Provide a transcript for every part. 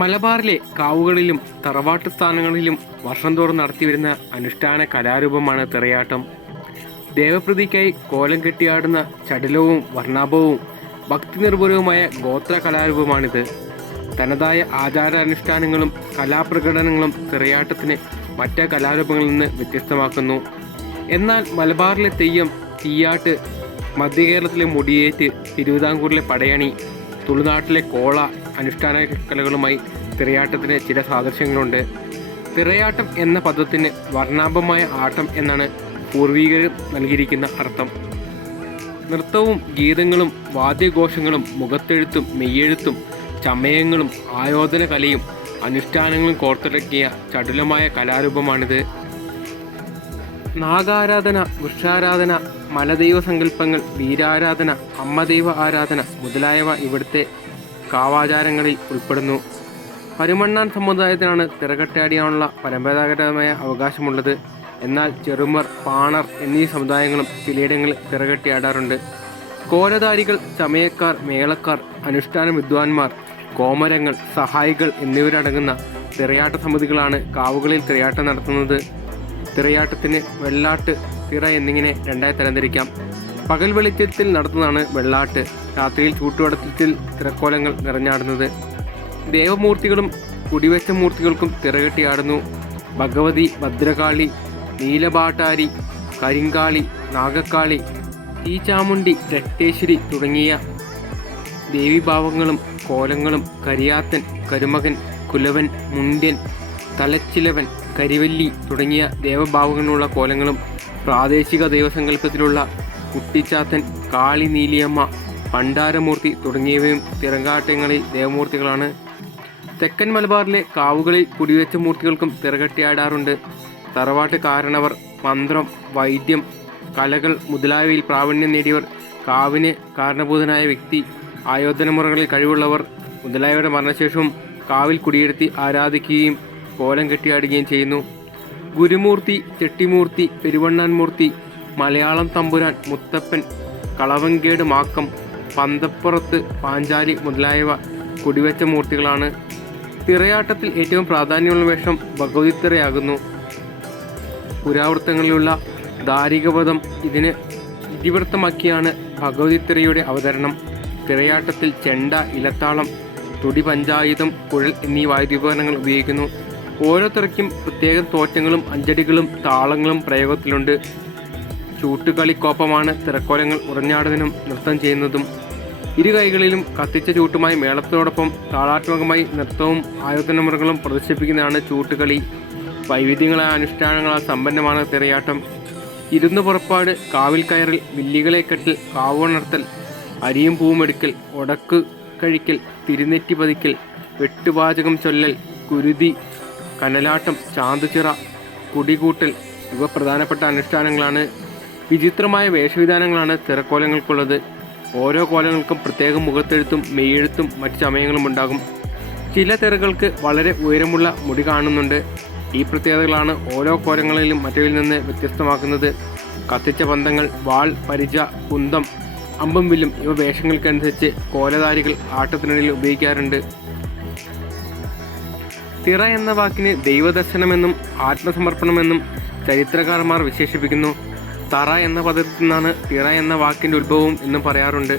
മലബാറിലെ കാവുകളിലും തറവാട്ട് സ്ഥാനങ്ങളിലും വർഷം തോറും നടത്തിവരുന്ന അനുഷ്ഠാന കലാരൂപമാണ് തിറയാട്ടം. ദേവപ്രീതിക്കായി കോലം കെട്ടിയാടുന്ന ചടുലവും വർണ്ണാഭവും ഭക്തി നിർഭരവുമായ ഗോത്ര കലാരൂപമാണിത്. തനതായ ആചാരാനുഷ്ഠാനങ്ങളും കലാപ്രകടനങ്ങളും തിറയാട്ടത്തിന് മറ്റ് കലാരൂപങ്ങളിൽ നിന്ന് വ്യത്യസ്തമാക്കുന്നു. എന്നാൽ മലബാറിലെ തെയ്യം, തീയാട്ട്, മധ്യകേരളത്തിലെ മുടിയേറ്റ്, തിരുവിതാംകൂറിലെ പടയണി, തുളുനാട്ടിലെ കോള അനുഷ്ഠാന കലകളുമായി തിറയാട്ടത്തിന് ചില സാദൃശ്യങ്ങളുണ്ട്. തിറയാട്ടം എന്ന പദത്തിന് വർണ്ണാഭമായ ആട്ടം എന്നാണ് പൂർവികർ നൽകിയിരിക്കുന്ന അർത്ഥം. നൃത്തവും ഗീതങ്ങളും വാദ്യഘോഷങ്ങളും മുഖത്തെഴുത്തും മെയ്യെഴുത്തും ചമയങ്ങളും ആയോധന കലയും അനുഷ്ഠാനങ്ങളും കോർത്തിണക്കിയ ചടുലമായ കലാരൂപമാണിത്. നാഗാരാധന, വൃക്ഷാരാധന, മലദൈവ സങ്കല്പങ്ങൾ, വീരാരാധന, അമ്മദൈവ ആരാധന മുതലായവ ഇവിടുത്തെ കാവാചാരങ്ങളിൽ ഉൾപ്പെടുന്നു. പരുമണ്ണാൻ സമുദായത്തിനാണ് തിറകെട്ടിയാടാനുള്ള പരമ്പരാഗതമായ അവകാശമുള്ളത്. എന്നാൽ ചെറുമർ, പാണർ എന്നീ സമുദായങ്ങളും ചിലയിടങ്ങളിൽ തിറകെട്ടിയാടാറുണ്ട്. കോലധാരികൾ, ചമയക്കാർ, മേളക്കാർ, അനുഷ്ഠാന വിദ്വാൻമാർ, കോമരങ്ങൾ, സഹായികൾ എന്നിവരടങ്ങുന്ന തിറയാട്ട സമിതികളാണ് കാവുകളിൽ തിറയാട്ടം നടത്തുന്നത്. തിറയാട്ടത്തിന് വെള്ളാട്ട്, തിറ എന്നിങ്ങനെ രണ്ടായി തരംതിരിക്കാം. പകൽ വെളിച്ചത്തിൽ നടത്തുന്നതാണ് വെള്ളാട്ട്. രാത്രിയിൽ ചൂട്ടുവടത്തിൽ തിറക്കോലങ്ങൾ നിറഞ്ഞാടുന്നത്. ദേവമൂർത്തികളും കുടിവെച്ച മൂർത്തികൾക്കും തിറകെട്ടിയാടുന്നു. ഭഗവതി, ഭദ്രകാളി, നീലഭാട്ടാരി, കരിങ്കാളി, നാഗക്കാളി, തീച്ചാമുണ്ടി, രക്തേശ്വരി തുടങ്ങിയ ദേവീഭാവങ്ങളും കോലങ്ങളും, കരിയാത്തൻ, കരുമകൻ, കുലവൻ, മുണ്ട്യൻ, തലച്ചിലവൻ, കരിവല്ലി തുടങ്ങിയ ദേവഭാവങ്ങളുള്ള കോലങ്ങളും, പ്രാദേശിക ദൈവസങ്കല്പത്തിലുള്ള കുട്ടിച്ചാത്തൻ, കാളി, നീലിയമ്മ, പണ്ടാരമൂർത്തി തുടങ്ങിയവയും തിറങ്കാട്ടങ്ങളിൽ ദേവമൂർത്തികളാണ്. തെക്കൻ മലബാറിലെ കാവുകളിൽ കുടിവെച്ച മൂർത്തികൾക്കും തിറകെട്ടിയാടാറുണ്ട്. തറവാട്ട് കാരണവർ, മന്ത്രം, വൈദ്യം, കലകൾ മുതലായവയിൽ പ്രാവീണ്യം നേടിയവർ, കാവിന് കാരണഭൂതനായ വ്യക്തി, ആയോധനമുറകളിൽ കഴിവുള്ളവർ മുതലായവരുടെ മരണശേഷവും കാവിൽ കുടിയിരുത്തി ആരാധിക്കുകയും കോലം കെട്ടിയാടുകയും ചെയ്യുന്നു. ഗുരുമൂർത്തി, ചെട്ടിമൂർത്തി, പെരുവണ്ണാൻ മൂർത്തി, മലയാളം തമ്പുരാൻ, മുത്തപ്പൻ, കളവങ്കേട് മാക്കം, പന്തപ്പുറത്ത് പാഞ്ചാലി മുതലായവ കുടിവെച്ച മൂർത്തികളാണ്. തിറയാട്ടത്തിൽ ഏറ്റവും പ്രാധാന്യമുള്ള വേഷം ഭഗവതിത്തിറയാകുന്നു. പുരാവൃത്തങ്ങളിലുള്ള ദാരികവധം ഇതിന് ഇതിവൃത്തമാക്കിയാണ് ഭഗവതിത്തിറയുടെ അവതരണം. തിറയാട്ടത്തിൽ ചെണ്ട, ഇലത്താളം, തുടി, പഞ്ചായുധം, കുഴൽ എന്നീ വാദ്യോപകരണങ്ങൾ ഉപയോഗിക്കുന്നു. ഓരോ തിറയ്ക്കും പ്രത്യേക തോറ്റങ്ങളും അഞ്ചടികളും താളങ്ങളും പ്രയോഗത്തിലുണ്ട്. ചൂട്ടുകളിക്കോപ്പമാണ് തിറക്കോലങ്ങൾ ഉറഞ്ഞാടുന്നതിനും നൃത്തം ചെയ്യുന്നതും. ഇരു കൈകളിലും കത്തിച്ച ചൂട്ടുമായി മേളത്തോടൊപ്പം താളാത്മകമായി നൃത്തവും ആയോധനമുറകളും പ്രദർശിപ്പിക്കുന്നതാണ് ചൂട്ടുകളി. വൈവിധ്യങ്ങളായ അനുഷ്ഠാനങ്ങളാൽ സമ്പന്നമാണ് തിറയാട്ടം. ഇരുന്ന് പുറപ്പാട്, കാവിൽ കയറൽ, വില്ലികളെ കെട്ടൽ, കാവുണർത്തൽ, അരിയും പൂവുമെടുക്കൽ, ഒടക്ക് കഴിക്കൽ, തിരുനെറ്റി പതിക്കൽ, വെട്ടുപാചകം ചൊല്ലൽ, കുരുതി, കനലാട്ടം, ചാന്തുചിറ, കുടികൂട്ടൽ ഇവ പ്രധാനപ്പെട്ട അനുഷ്ഠാനങ്ങളാണ്. വിചിത്രമായ വേഷവിധാനങ്ങളാണ് തിറക്കോലങ്ങൾക്കുള്ളത്. ഓരോ കോലങ്ങൾക്കും പ്രത്യേക മുഖത്തെഴുത്തും മെയ്യെഴുത്തും മറ്റു ചമയങ്ങളും ഉണ്ടാകും. ചില തിറകൾക്ക് വളരെ ഉയരമുള്ള മുടി കാണുന്നുണ്ട്. ഈ പ്രത്യേകതകളാണ് ഓരോ കോലങ്ങളിലും മറ്റവയിൽ നിന്ന് വ്യത്യസ്തമാക്കുന്നത്. കത്തിച്ച പന്തങ്ങൾ, വാൾ, പരിച, കുന്തം, അമ്പും വില്ലും ഇവ വേഷങ്ങൾക്കനുസരിച്ച് കോലധാരികൾ ആട്ടത്തിനിടയിൽ ഉപയോഗിക്കാറുണ്ട്. തിറ എന്ന വാക്കിന് ദൈവദർശനമെന്നും ആത്മസമർപ്പണമെന്നും ചരിത്രകാരന്മാർ വിശേഷിപ്പിക്കുന്നു. തറ എന്ന പദത്തിൽ നിന്നാണ് തിറ എന്ന വാക്കിൻ്റെ ഉത്ഭവം എന്നും പറയാറുണ്ട്.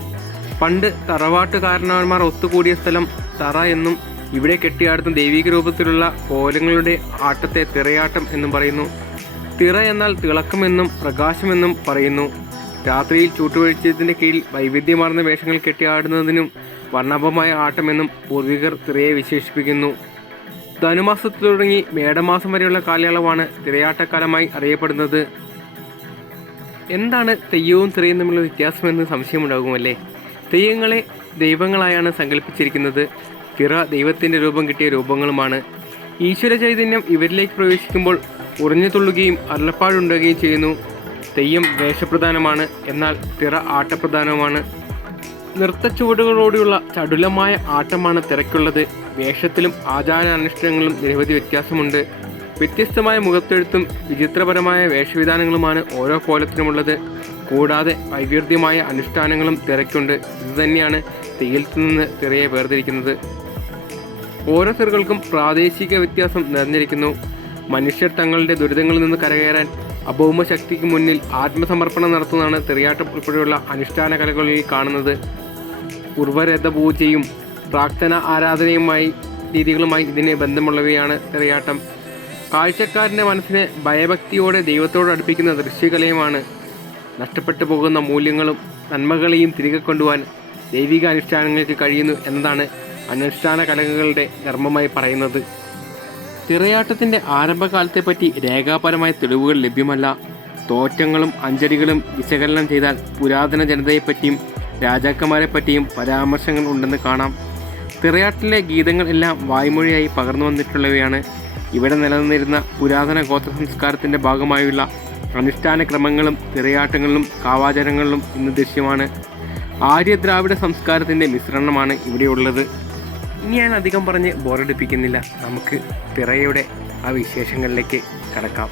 പണ്ട് തറവാട്ട് കാരണവന്മാർ ഒത്തുകൂടിയ സ്ഥലം തറ എന്നും ഇവിടെ കെട്ടിയാടുന്ന ദൈവിക രൂപത്തിലുള്ള കോലങ്ങളുടെ ആട്ടത്തെ തിറയാട്ടം എന്നും പറയുന്നു. തിറ എന്നാൽ തിളക്കമെന്നും പ്രകാശമെന്നും പറയുന്നു. രാത്രിയിൽ ചൂട്ടുവെളിച്ചത്തിൻ്റെ കീഴിൽ വൈവിധ്യമാർന്ന വേഷങ്ങൾ കെട്ടിയാടുന്നതിനും വർണ്ണാഭമായ ആട്ടമെന്നും പൂർവികർ തിറയെ വിശേഷിപ്പിക്കുന്നു. ധനുമാസത്തിൽ തുടങ്ങി മേടമാസം വരെയുള്ള കാലയളവാണ് തിറയാട്ടക്കാലമായി അറിയപ്പെടുന്നത്. എന്താണ് തെയ്യവും തിറയും തമ്മിലുള്ള വ്യത്യാസമെന്ന് സംശയമുണ്ടാകുമല്ലേ? തെയ്യങ്ങളെ ദൈവങ്ങളായാണ് സങ്കല്പിച്ചിരിക്കുന്നത്. തിറ ദൈവത്തിൻ്റെ രൂപം കിട്ടിയ രൂപങ്ങളുമാണ്. ഈശ്വര ചൈതന്യം ഇവരിലേക്ക് പ്രവേശിക്കുമ്പോൾ ഉറഞ്ഞു തുള്ളുകയും അരുളപ്പാടുണ്ടാകുകയും ചെയ്യുന്നു. തെയ്യം വേഷപ്രധാനമാണ്, എന്നാൽ തിറ ആട്ടപ്രധാനവുമാണ്. നൃത്തച്ചുവടുകളോടെയുള്ള ചടുലമായ ആട്ടമാണ് തിറയ്ക്കുള്ളത്. വേഷത്തിലും ആചാരാനുഷ്ഠാനങ്ങളിലും നിരവധി വ്യത്യാസമുണ്ട്. വ്യത്യസ്തമായ മുഖത്തെഴുത്തും വിചിത്രപരമായ വേഷവിധാനങ്ങളുമാണ് ഓരോ കോലത്തിനുമുള്ളത്. കൂടാതെ വൈവിധ്യമായ അനുഷ്ഠാനങ്ങളും തിരക്കുണ്ട്. ഇതുതന്നെയാണ് തെയ്യത്തിൽ നിന്ന് തിറയെ വേർതിരിക്കുന്നത്. ഓരോ തിറകൾക്കും പ്രാദേശിക വ്യത്യാസം നിറഞ്ഞിരിക്കുന്നു. മനുഷ്യർ തങ്ങളുടെ ദുരിതങ്ങളിൽ നിന്ന് കരകയറാൻ അഭൗമ ശക്തിക്ക് മുന്നിൽ ആത്മസമർപ്പണം നടത്തുന്നതാണ് തിറയാട്ടം ഉൾപ്പെടെയുള്ള അനുഷ്ഠാന കലകളിൽ കാണുന്നത്. ഉർവരഥ പൂജയും പ്രാർത്ഥന ആരാധനയുമായി രീതികളുമായി ഇതിന് ബന്ധമുള്ളവയാണ് തിറയാട്ടം. കാഴ്ചക്കാരൻ്റെ മനസ്സിനെ ഭയഭക്തിയോടെ ദൈവത്തോട് അടുപ്പിക്കുന്ന ദൃശ്യകലയുമാണ്. നഷ്ടപ്പെട്ടു പോകുന്ന മൂല്യങ്ങളും നന്മകളെയും തിരികെ കൊണ്ടുപോകാൻ ദൈവിക അനുഷ്ഠാനങ്ങൾക്ക് കഴിയുന്നു എന്നതാണ് അനുഷ്ഠാന കലകളുടെ ധർമ്മമായി പറയുന്നത്. തിറയാട്ടത്തിൻ്റെ ആരംഭകാലത്തെപ്പറ്റി രേഖാപരമായ തെളിവുകൾ ലഭ്യമല്ല. തോറ്റങ്ങളും അഞ്ജലികളും വിശകലനം ചെയ്താൽ പുരാതന ജനതയെപ്പറ്റിയും രാജാക്കന്മാരെപ്പറ്റിയും പരാമർശങ്ങൾ ഉണ്ടെന്ന് കാണാം. തിറയാട്ടിലെ ഗീതങ്ങൾ എല്ലാം വായ്മൊഴിയായി പകർന്നു വന്നിട്ടുള്ളവയാണ്. ഇവിടെ നിലനിന്നിരുന്ന പുരാതന ഗോത്ര സംസ്കാരത്തിൻ്റെ ഭാഗമായുള്ള അനുഷ്ഠാന ക്രമങ്ങളും തിറയാട്ടങ്ങളിലും കാവാചാരങ്ങളിലും ഇന്ന് ദൃശ്യമാണ്. ആര്യദ്രാവിഡ സംസ്കാരത്തിൻ്റെ മിശ്രണമാണ് ഇവിടെയുള്ളത്. ഇനി ഞാൻ അധികം പറഞ്ഞ് ബോറടിപ്പിക്കുന്നില്ല. നമുക്ക് തിറയുടെ ആ വിശേഷങ്ങളിലേക്ക് കടക്കാം.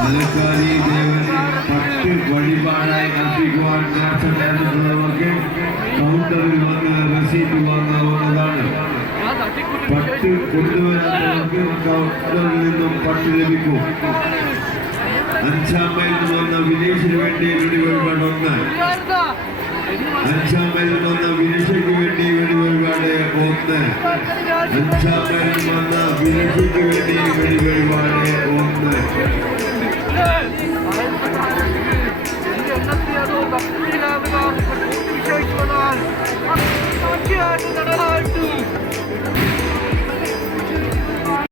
മലക്കാരി ദേവന് 10 വഴിപാടായി അർപ്പിക്കുവാൻ നേർച്ചയുള്ളവർക്ക് കൗണ്ടറിൽ വന്ന് റെസീറ്റ് വാങ്ങാവുന്നതാണ്. 10 കൊണ്ടുവരാത്തവർക്ക് കൗണ്ടറിൽ നിന്നും 10 ലഭിക്കും. 5-ാം മൈലിൽ വന്ന വിനീഷിന് വേണ്ടി വെടി വഴിപാട് 1. 5-ാം മൈലിൽ വന്ന വിനീഷയ്ക്ക് വേണ്ടി വെടി വഴിപാട് 1. 5-ാം മൈലിൽ വന്ന വിനീഷയ്ക്ക് വേണ്ടി വെടി വഴിപാട് 1. ഭക്തിയിലാവുക വിശേഷിക്കണം.